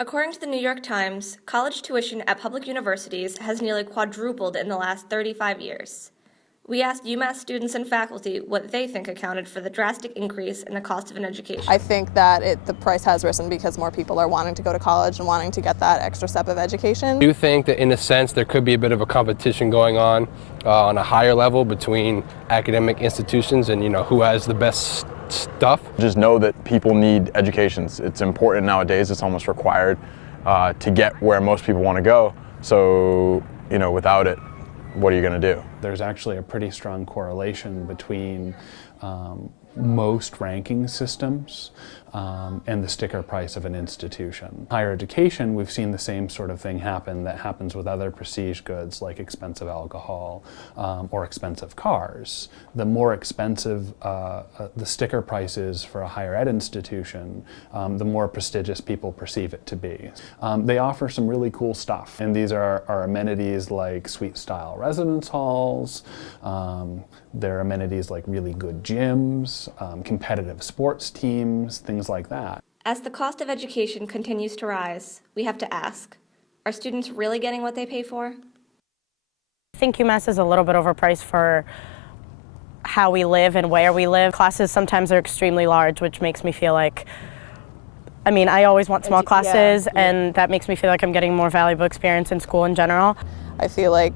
According to the New York Times, college tuition at public universities has nearly quadrupled in the last 35 years. We asked UMass students and faculty what they think accounted for the drastic increase in the cost of an education. I think that the price has risen because more people are wanting to go to college and wanting to get that extra step of education. I do think that in a sense there could be a bit of a competition going on a higher level between academic institutions and who has the best stuff. Just know that people need educations. It's important nowadays. It's almost required to get where most people want to go. So without it, what are you going to do? There's actually a pretty strong correlation between most ranking systems and the sticker price of an institution. Higher education, we've seen the same sort of thing happen that happens with other prestige goods like expensive alcohol or expensive cars. The more expensive the sticker price is for a higher ed institution, the more prestigious people perceive it to be. They offer some really cool stuff, and these are amenities like suite style residence halls. There are amenities like really good gyms, competitive sports teams, things like that. As the cost of education continues to rise, we have to ask, are students really getting what they pay for? I think UMass is a little bit overpriced for how we live and where we live. Classes sometimes are extremely large, which makes me feel like, I always want small classes, and that makes me feel like I'm getting more valuable experience in school in general. I feel like,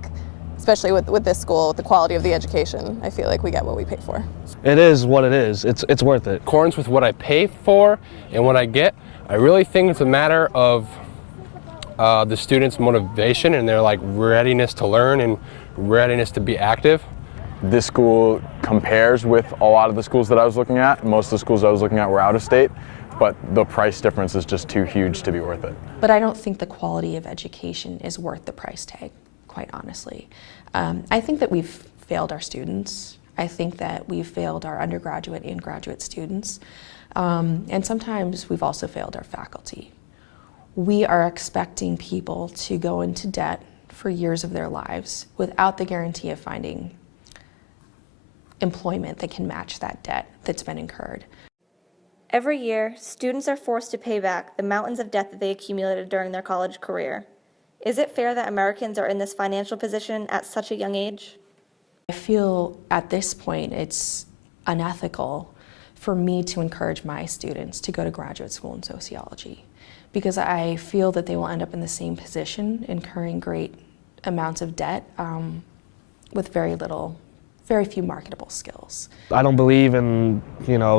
especially with this school, with the quality of the education, I feel like we get what we pay for. It is what it is. It's worth it. In accordance with what I pay for and what I get, I really think it's a matter of the students' motivation and their readiness to learn and readiness to be active. This school compares with a lot of the schools that I was looking at. Most of the schools I was looking at were out of state, but the price difference is just too huge to be worth it. But I don't think the quality of education is worth the price tag, quite honestly. I think that we've failed our students. I think that we've failed our undergraduate and graduate students. And sometimes we've also failed our faculty. We are expecting people to go into debt for years of their lives without the guarantee of finding employment that can match that debt that's been incurred. Every year, students are forced to pay back the mountains of debt that they accumulated during their college career. Is it fair that Americans are in this financial position at such a young age? I feel at this point it's unethical for me to encourage my students to go to graduate school in sociology, because I feel that they will end up in the same position, incurring great amounts of debt with very few marketable skills. I don't believe in,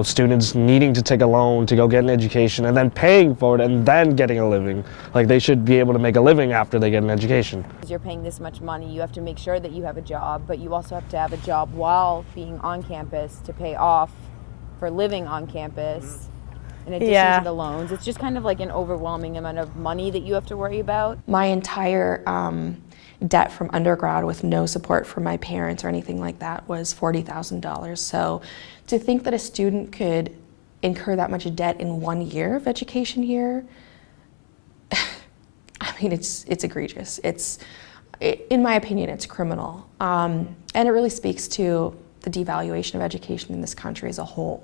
students needing to take a loan to go get an education and then paying for it and then getting a living. They should be able to make a living after they get an education. You're paying this much money, you have to make sure that you have a job, but you also have to have a job while being on campus to pay off for living on campus. In addition to the loans, it's just kind of like an overwhelming amount of money that you have to worry about. My entire debt from undergrad with no support from my parents or anything like that was $40,000. So to think that a student could incur that much debt in 1 year of education here, it's egregious. In my opinion, it's criminal. And it really speaks to the devaluation of education in this country as a whole.